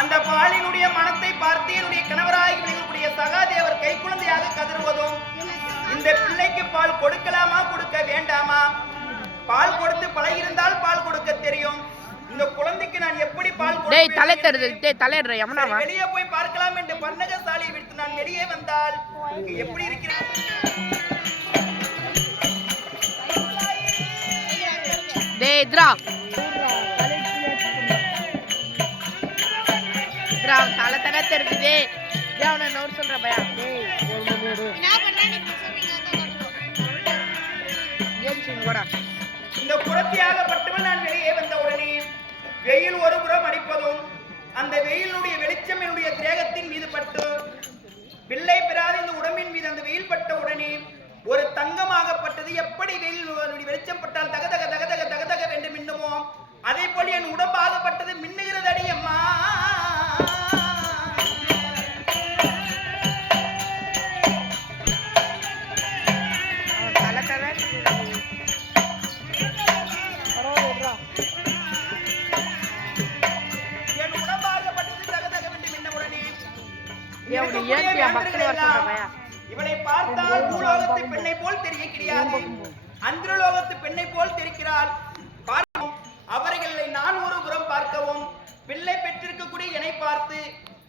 அந்த பாலினுடைய மனத்தை பார்த்து என்னுடைய கணவராய் விளங்கக்கூடிய சகாதேவர் கை குழந்தையாக கதறுவதும் இந்த பிள்ளைக்கு பால் கொடுக்கலாமா கொடுக்க வேண்டாமா, பால் கொடுத்து பழகியிருந்தால் பால் கொடுக்க தெரியும், இந்த குழந்தைக்கு நான் எப்படி பால் வெளியே போய் பார்க்கலாம் என்று பன்னகசாலையை விட்டு நான் வெளியே வந்தால் எப்படி இருக்கிறேன் தலை தலை தெரிஞ்சுது நோட் சொல்ற பயா இந்த புறத்தியாகப்பட்டவன் நான் வெளியே வந்த உடனே வெயில் ஒரு புறம் அடிப்பதும் அந்த வெயிலுடைய வெளிச்சம் என்னுடைய தேகத்தின் மீது பட்டு பிள்ளை பெறாத இந்த உடம்பின் மீது அந்த வெயில் பட்ட உடனே ஒரு தங்கமாகப்பட்டது. எப்படி வெயில் வெளிச்சம் பட்டால் தகதக தகதக தகதக வேண்டும் மின்னுமோ அதே போல் என் உடம்பாகப்பட்டது மின்னுகிறது அடி அம்மா. இவளை பார்த்தால் பூலோகத்து பெண்ணை போல் தெரிய கிடையாது, அந்திரலோகத்து பெண்ணை போல் தெரிக்கிறாள். பார்க்கவும் அவர்களை நான் ஒரு புறம் பார்க்கவும் பிள்ளை பெற்றிருக்கக்கூடிய என்னை பார்த்து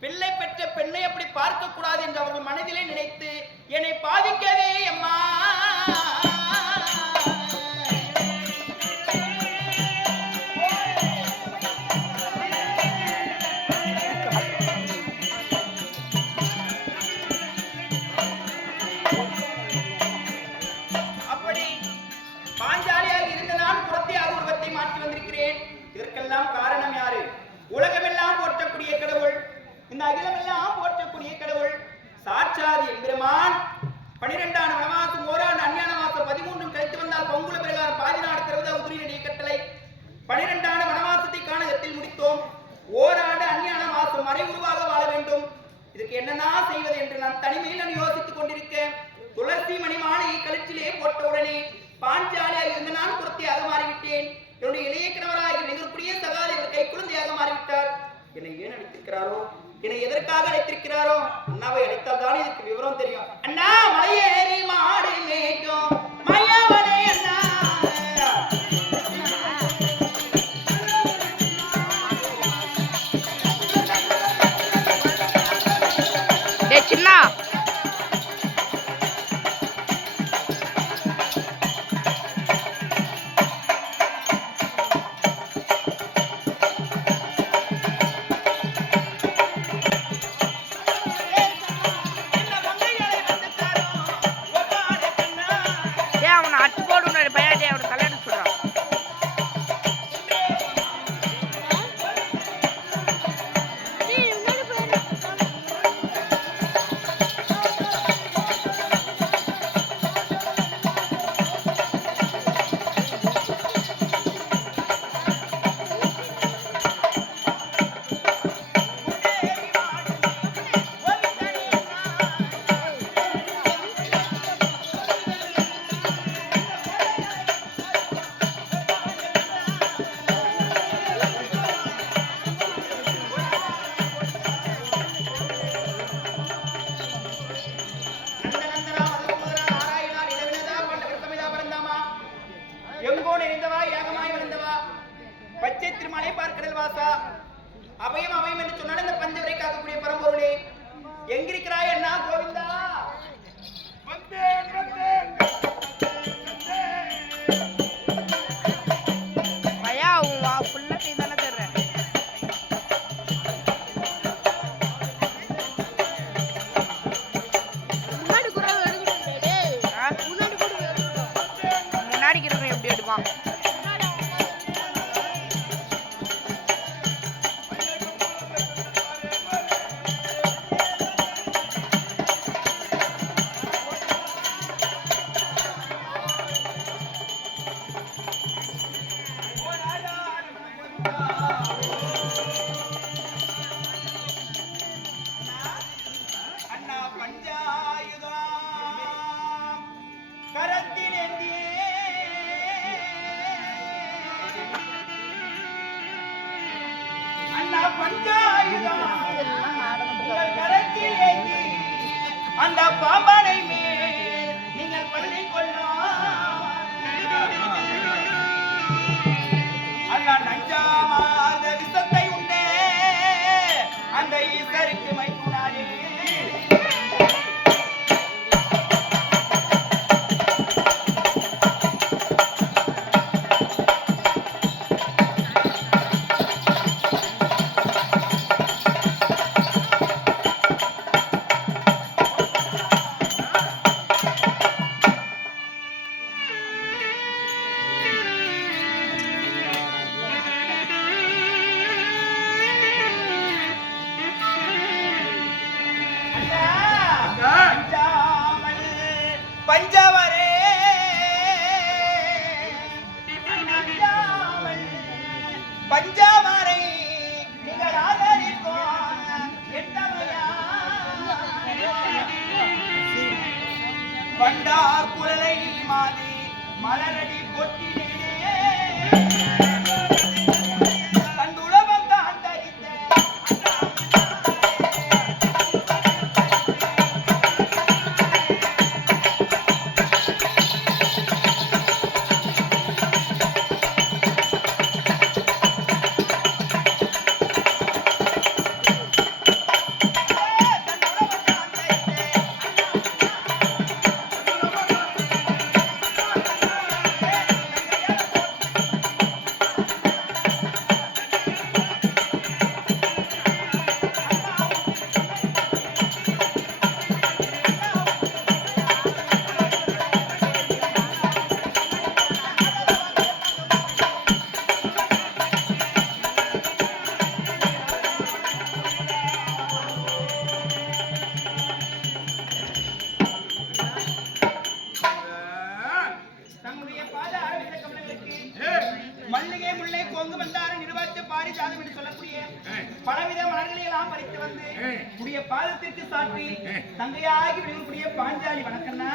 பிள்ளை பெற்ற பெண்ணை அப்படி பார்க்க கூடாது என்று அவர்கள் மனதிலே நினைத்து என்னை பாதிக்கவே அம்மா. இதற்கெல்லாம் காரணம் யாரு? உலகமெல்லாம் போற்றக்கூடிய கடவுள், இந்த அகிலமெல்லாம் போற்றக்கூடிய கடவுள் சாட்சாத் எம்பெருமான். 12ஆம் வனவாசம் ஓராண்டு அஞ்ஞான மாசம் 13 கழித்து வந்தால் பங்குல பிரகாரம் பாதி நாடு திறவுத உதிரினுடைய கட்டளை. 12ஆம் வனவாசத்தை காணகத்தில் முடித்தோம். ஓராண்டு அஞ்ஞான மாசம் மறை உருவாக வாழ வேண்டும். இதுக்கு என்னன்னா செய்வது என்று நான் தனிமையில் நான் யோசித்துக் கொண்டிருக்கேன். துளசி மணி மாலையை கழுத்திலே போட்டவுடனே பாஞ்சாலியாக இருந்த நான் குரத்தியாக மாறிவிட்டேன். என்னுடைய இளைய கணவராக நிகழ்க்கூடிய சகாதேவர் கை குழந்தையாக மாறிவிட்டார். என்னை ஏன் அழைத்திருக்கிறாரோ, என்னை எதற்காக அழைத்திருக்கிறாரோ? அண்ணாவை அழைத்தால் தானே இதற்கு விவரம் தெரியும். அண்ணா மலையேறி மாடி மேய்க்கும் மையவனே அண்ணா. சின்னா அந்த பாம்பானை மேல் நீங்கள் பள்ளி கொள்ளலாம் அல்ல நஞ்சாமாத விஷத்தை உண்டே அந்த ஈசருக்கு மைத்துனாரே பஞ்சவரே பஞ்சவரை நீங்கள் ஆதரிக்கும் பண்டார் குரலை மாதி மலரடி கொட்டினே தண்டுளவம் தான் தரித்த மல்லிகை முல்லை கொங்கு மந்தாரம் நிர்வாகித்த பாரிஜாதம் என்று சொல்லக்கூடிய பலவித மலர்களை எல்லாம் பறித்து வந்து உடைய பாதத்திற்கு சாற்றி தங்கையாகி விடுவக்கூடிய பாஞ்சாலி வணக்கம்னா